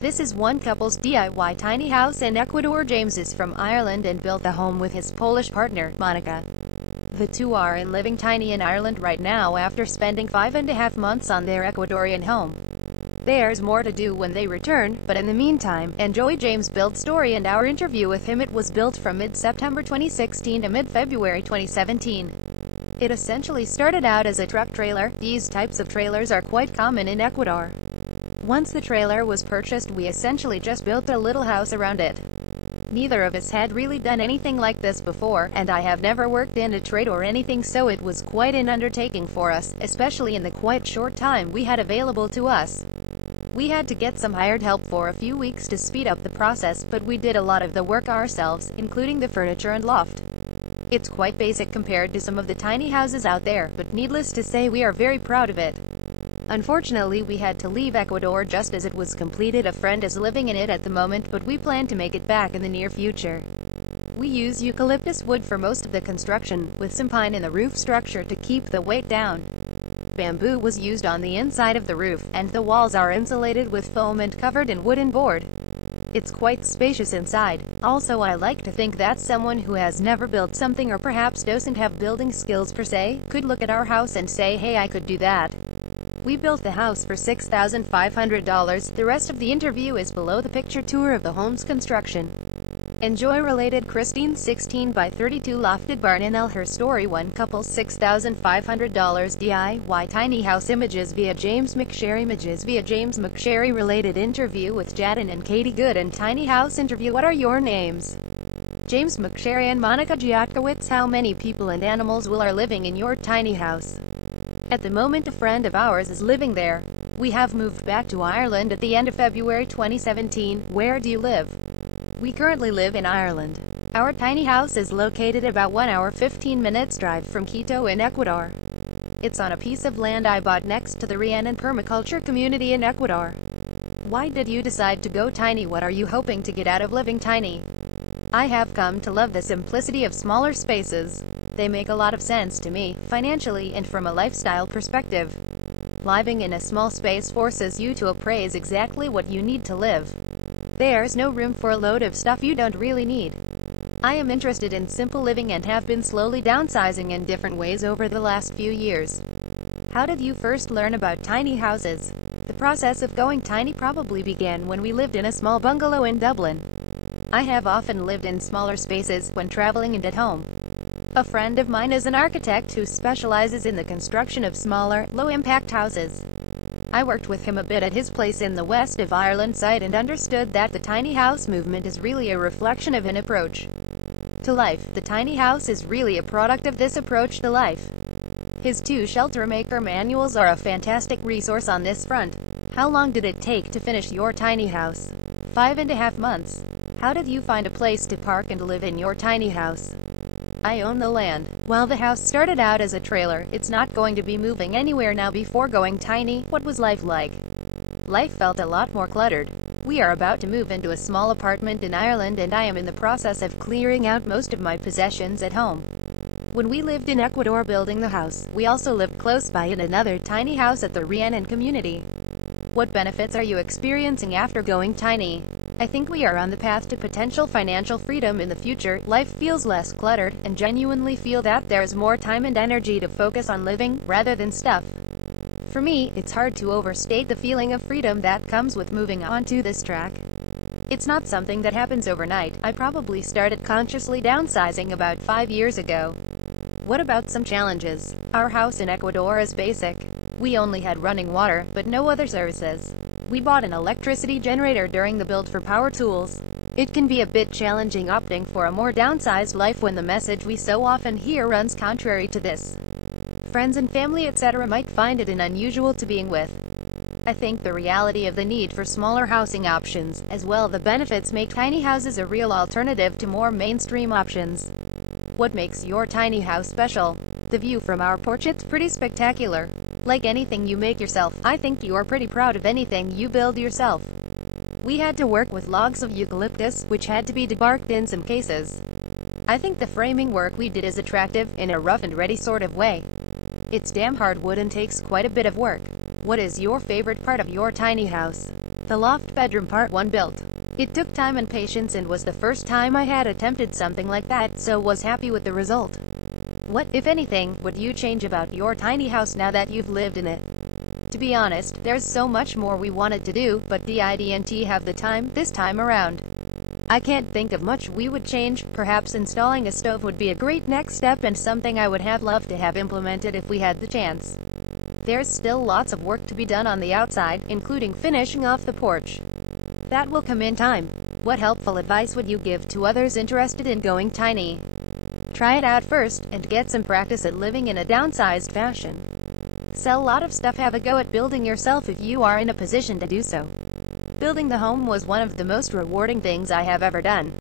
This is one couple's DIY tiny house in Ecuador. James is from Ireland and built the home with his Polish partner, Monika. The two are living tiny in Ireland right now after spending 5.5 months on their Ecuadorian home. There's more to do when they return, but in the meantime, enjoy James' build story and our interview with him. It was built from mid-September 2016 to mid-February 2017. It essentially started out as a truck trailer. These types of trailers are quite common in Ecuador. Once the trailer was purchased, we essentially just built a little house around it. Neither of us had really done anything like this before, and I have never worked in a trade or anything, so it was quite an undertaking for us, especially in the quite short time we had available to us. We had to get some hired help for a few weeks to speed up the process, but we did a lot of the work ourselves, including the furniture and loft. It's quite basic compared to some of the tiny houses out there, but needless to say we are very proud of it. Unfortunately, we had to leave Ecuador just as it was completed. A friend is living in it at the moment, but we plan to make it back in the near future. We use eucalyptus wood for most of the construction, with some pine in the roof structure to keep the weight down. Bamboo was used on the inside of the roof, and the walls are insulated with foam and covered in wooden board. It's quite spacious inside. Also, I like to think that someone who has never built something or perhaps doesn't have building skills per se, could look at our house and say, hey, I could do that. We built the house for $6,500. The rest of the interview is below. The picture tour of the home's construction. Enjoy. Related: Christine, 16 by 32 lofted barn in her story. One couple, $6,500 DIY tiny house. Images via James McSherry. Images via James McSherry. Related interview with Jadon and Katie Good and tiny house interview. What are your names? James McSherry and Monika Giatkowicz. How many people and animals are living in your tiny house? At the moment, a friend of ours is living there. We have moved back to Ireland at the end of February 2017. Where do you live? We currently live in Ireland. Our tiny house is located about 1 hour 15 minutes drive from Quito in Ecuador. It's on a piece of land I bought next to the Rhiannon permaculture community in Ecuador. Why did you decide to go tiny? What are you hoping to get out of living tiny? I have come to love the simplicity of smaller spaces. They make a lot of sense to me, financially and from a lifestyle perspective. Living in a small space forces you to appraise exactly what you need to live. There's no room for a load of stuff you don't really need. I am interested in simple living and have been slowly downsizing in different ways over the last few years. How did you first learn about tiny houses? The process of going tiny probably began when we lived in a small bungalow in Dublin. I have often lived in smaller spaces when traveling and at home. A friend of mine is an architect who specializes in the construction of smaller, low-impact houses. I worked with him a bit at his place in the west of Ireland site and understood that the tiny house movement is really a reflection of an approach to life. The tiny house is really a product of this approach to life. His 2 shelter maker manuals are a fantastic resource on this front. How long did it take to finish your tiny house? 5.5 months. How did you find a place to park and live in your tiny house? I own the land. While the house started out as a trailer, it's not going to be moving anywhere now. Before going tiny, what was life like? Life felt a lot more cluttered. We are about to move into a small apartment in Ireland and I am in the process of clearing out most of my possessions at home. When we lived in Ecuador building the house, we also lived close by in another tiny house at the Rhiannon community. What benefits are you experiencing after going tiny? I think we are on the path to potential financial freedom in the future. Life feels less cluttered, and genuinely feel that there's more time and energy to focus on living, rather than stuff. For me, it's hard to overstate the feeling of freedom that comes with moving onto this track. It's not something that happens overnight. I probably started consciously downsizing about 5 years ago. What about some challenges? Our house in Ecuador is basic. We only had running water, but no other services. We bought an electricity generator during the build for power tools. It can be a bit challenging opting for a more downsized life when the message we so often hear runs contrary to this. Friends and family etc. might find it an unusual to being with. I think the reality of the need for smaller housing options, as well the benefits, make tiny houses a real alternative to more mainstream options. What makes your tiny house special? The view from our porch, it's pretty spectacular. Like anything you make yourself, I think you're pretty proud of anything you build yourself. We had to work with logs of eucalyptus, which had to be debarked in some cases. I think the framing work we did is attractive, in a rough and ready sort of way. It's damn hard wood and takes quite a bit of work. What is your favorite part of your tiny house? The loft bedroom part 1 built. It took time and patience and was the first time I had attempted something like that, so was happy with the result. What, if anything, would you change about your tiny house now that you've lived in it? To be honest, there's so much more we wanted to do, but didn't have the time this time around. I can't think of much we would change. Perhaps installing a stove would be a great next step and something I would have loved to have implemented if we had the chance. There's still lots of work to be done on the outside, including finishing off the porch. That will come in time. What helpful advice would you give to others interested in going tiny? Try it out first, and get some practice at living in a downsized fashion. Sell a lot of stuff, have a go at building yourself if you are in a position to do so. Building the home was one of the most rewarding things I have ever done.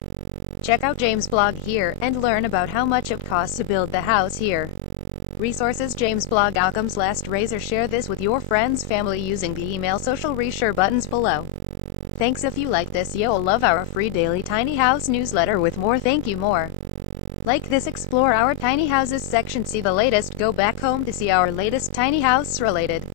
Check out James' blog here, and learn about how much it costs to build the house here. Resources: James' blog, Occam's Last Razor. Share this with your friends, family using the email social reshare buttons below. Thanks. If you like this, you'll love our free daily tiny house newsletter with more. Thank you more. Like this, explore our tiny houses section, see the latest, go back home to see our latest tiny house related